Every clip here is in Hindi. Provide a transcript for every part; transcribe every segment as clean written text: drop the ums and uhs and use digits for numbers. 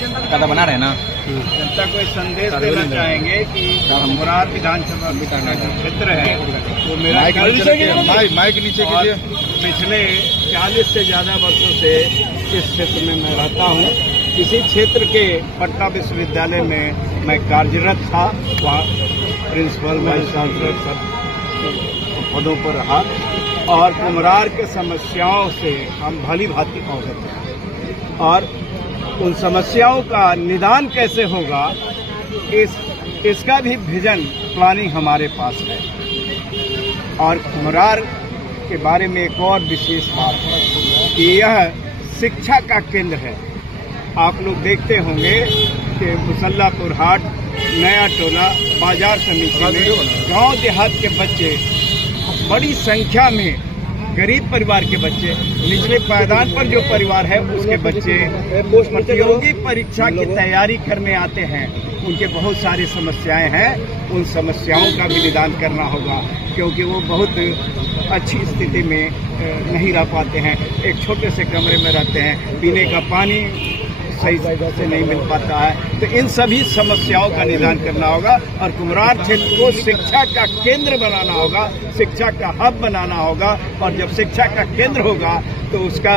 कदा बना रहे हैं ना। जनता को एक संदेश देना चाहेंगे कि मुरार विधानसभा का जो क्षेत्र है वो मेरा माइक नीचे कीजिए। पिछले 40 से ज्यादा वर्षों से इस क्षेत्र में मैं रहता हूँ। इसी क्षेत्र के पटना विश्वविद्यालय में मैं कार्यरत था, वहाँ प्रिंसिपल वाइस चांसलर सब पदों पर रहा और कुम्हरार के समस्याओं से हम भली भांति अवगत हैं और उन समस्याओं का निदान कैसे होगा इसका भी विजन प्लानिंग हमारे पास है। और कुम्हरार के बारे में एक और विशेष बात है कि यह शिक्षा का केंद्र है। आप लोग देखते होंगे कि मुसल्लापुर हाट, नया टोला, बाजार समिति में गांव देहात के बच्चे बड़ी संख्या में, गरीब परिवार के बच्चे, निचले पायदान पर जो परिवार है उसके बच्चे प्रतियोगी परीक्षा की तैयारी करने आते हैं। उनके बहुत सारी समस्याएं हैं, उन समस्याओं का भी निदान करना होगा क्योंकि वो बहुत अच्छी स्थिति में नहीं रह पाते हैं। एक छोटे से कमरे में रहते हैं, पीने का पानी सही से नहीं मिल पाता है। तो इन सभी समस्याओं का निदान करना होगा और कुम्हरार क्षेत्र को शिक्षा का केंद्र बनाना होगा, शिक्षा का हब बनाना होगा। और जब शिक्षा का केंद्र होगा तो उसका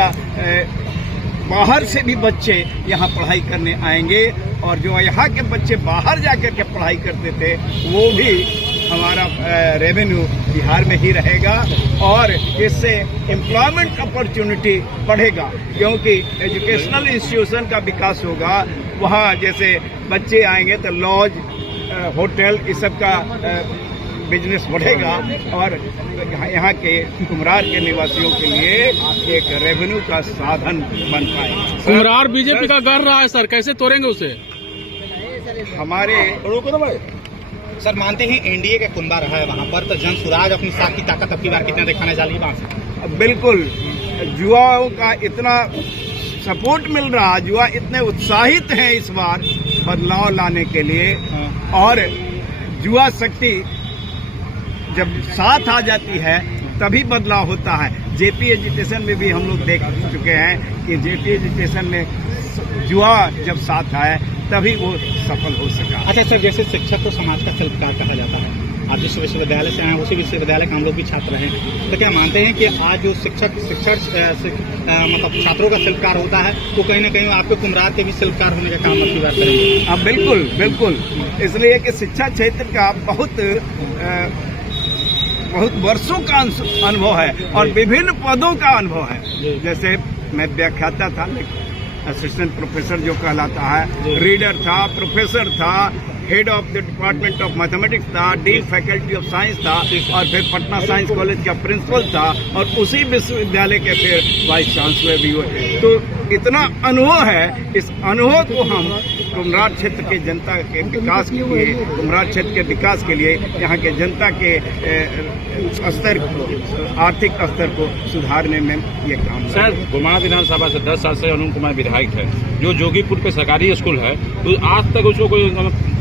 बाहर से भी बच्चे यहाँ पढ़ाई करने आएंगे और जो यहाँ के बच्चे बाहर जाकर के पढ़ाई करते थे वो भी हमारा रेवेन्यू बिहार में ही रहेगा और इससे एम्प्लॉयमेंट अपॉर्चुनिटी बढ़ेगा क्योंकि एजुकेशनल इंस्टीट्यूशन का विकास होगा। वहाँ जैसे बच्चे आएंगे तो लॉज, होटल, इस सब का बिजनेस बढ़ेगा और यहाँ के कुम्हरार के निवासियों के लिए एक रेवेन्यू का साधन बन पाएगा। कुम्हरार बीजेपी का घर रहा है सर, कैसे तोड़ेंगे उसे? हमारे सर मानते हैं एनडीए का कुंबा रहा है वहाँ पर, तो जन सुराज अपनी साख की ताकत अब की बार कितना दिखाने जा रही है वहाँ से? बिल्कुल, युवाओं का इतना सपोर्ट मिल रहा, युवा इतने उत्साहित हैं इस बार बदलाव लाने के लिए और युवा शक्ति जब साथ आ जाती है तभी बदलाव होता है। जेपी एजुकेशन में भी हम लोग देख चुके हैं कि जेपी एजुकेशन में युवा जब साथ आए तभी वो सफल हो सका। अच्छा सर, जैसे शिक्षक को समाज का शिल्पकार कहा जाता है, आप जिस विश्वविद्यालय से आए उसी विश्वविद्यालय के हम लोग भी छात्र हैं, तो क्या मानते हैं कि आज जो शिक्षक मतलब छात्रों का शिल्पकार होता है तो कहीं ना कहीं आपके कुम्हरार के भी शिल्पकार होने का काम आपकी बात करेंगे? अब बिल्कुल बिल्कुल, इसलिए कि शिक्षा क्षेत्र का बहुत वर्षों का अनुभव है और विभिन्न पदों का अनुभव है। जैसे मैं व्याख्याता था, असिस्टेंट प्रोफेसर जो कहलाता है, रीडर था, प्रोफेसर था, head of the department of mathematics था, डीन फैकल्टी ऑफ साइंस था और फिर पटना साइंस कॉलेज का प्रिंसिपल था और उसी विश्वविद्यालय के फिर वाइस चांसलर भी हुए। तो इतना अनुभव है, इस अनुभव को हम कुम्हरार क्षेत्र के जनता के विकास के लिए, कुम्हरार क्षेत्र के विकास के लिए, यहाँ के जनता के स्तर, आर्थिक स्तर को सुधारने में ये काम। सर, कुम्हरार विधानसभा से 10 साल से अरुण कुमार विधायक है, जो जोगीपुर पे सरकारी स्कूल है, तो आज तक उसको कोई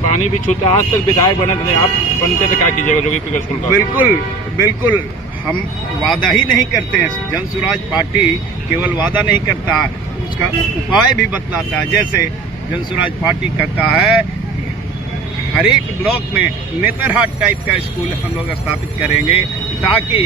पानी भी छूता, आज तक विधायक बने नहीं। आप बनते तो क्या कीजिएगा जोगीपुर के स्कूल का? बिल्कुल बिल्कुल, हम वादा ही नहीं करते हैं। जन सुराज पार्टी केवल वादा नहीं करता, उसका उपाय भी बतलाता है। जैसे जन सुराज पार्टी करता है हर एक ब्लॉक में नेतरहाट टाइप का स्कूल हम लोग स्थापित करेंगे ताकि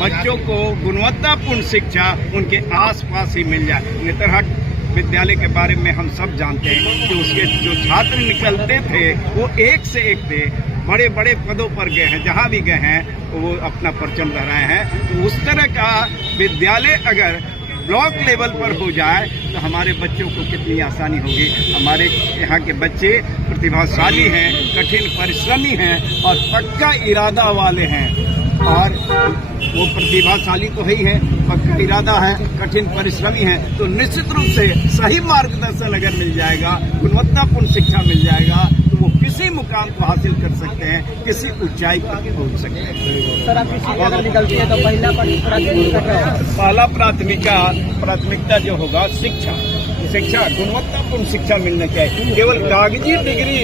बच्चों को गुणवत्तापूर्ण शिक्षा उनके आसपास ही मिल जाए। नेतरहाट विद्यालय के बारे में हम सब जानते हैं कि उसके जो छात्र निकलते थे वो एक से एक थे, बड़े बड़े पदों पर गए हैं, जहाँ भी गए हैं वो अपना परचम लहराए हैं। तो उस तरह का विद्यालय अगर ब्लॉक लेवल पर हो जाए तो हमारे बच्चों को कितनी आसानी होगी। हमारे यहाँ के बच्चे प्रतिभाशाली हैं, कठिन परिश्रमी हैं और पक्का इरादा वाले हैं और वो प्रतिभाशाली तो ही है, पक्का इरादा है, कठिन परिश्रमी है। तो निश्चित रूप से सही मार्गदर्शन अगर मिल जाएगा, गुणवत्तापूर्ण शिक्षा मिल जाएगा तो वो किसी मुकाम को हासिल कर सकते हैं, किसी ऊंचाई पर पहुंच सकते हैं। सर, आपकी शिक्षा अगर निकलती है तो पहला प्राथमिकता जो होगा शिक्षा गुणवत्तापूर्ण शिक्षा मिलनी चाहिए। केवल कागजी डिग्री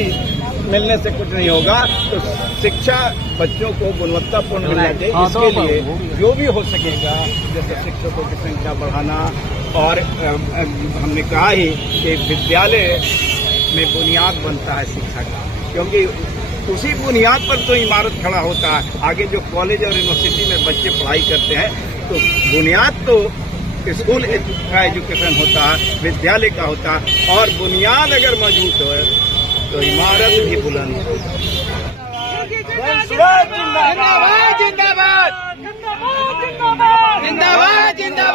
मिलने से कुछ नहीं होगा, तो शिक्षा बच्चों को गुणवत्तापूर्ण मिलना चाहिए। इसके लिए जो भी हो सकेगा, जैसे शिक्षकों की संख्या बढ़ाना और हमने कहा ही कि विद्यालय में बुनियाद बनता है शिक्षा का, क्योंकि उसी बुनियाद पर तो इमारत खड़ा होता है। आगे जो कॉलेज और यूनिवर्सिटी में बच्चे पढ़ाई करते हैं तो बुनियाद तो स्कूल का एजुकेशन होता है, विद्यालय का होता है, और बुनियाद अगर मजबूत हो तो इमारत भी बुलंद होती है। जिंदाबाद जिंदाबाद जिंदाबाद जिंदाबाद जिंदाबाद।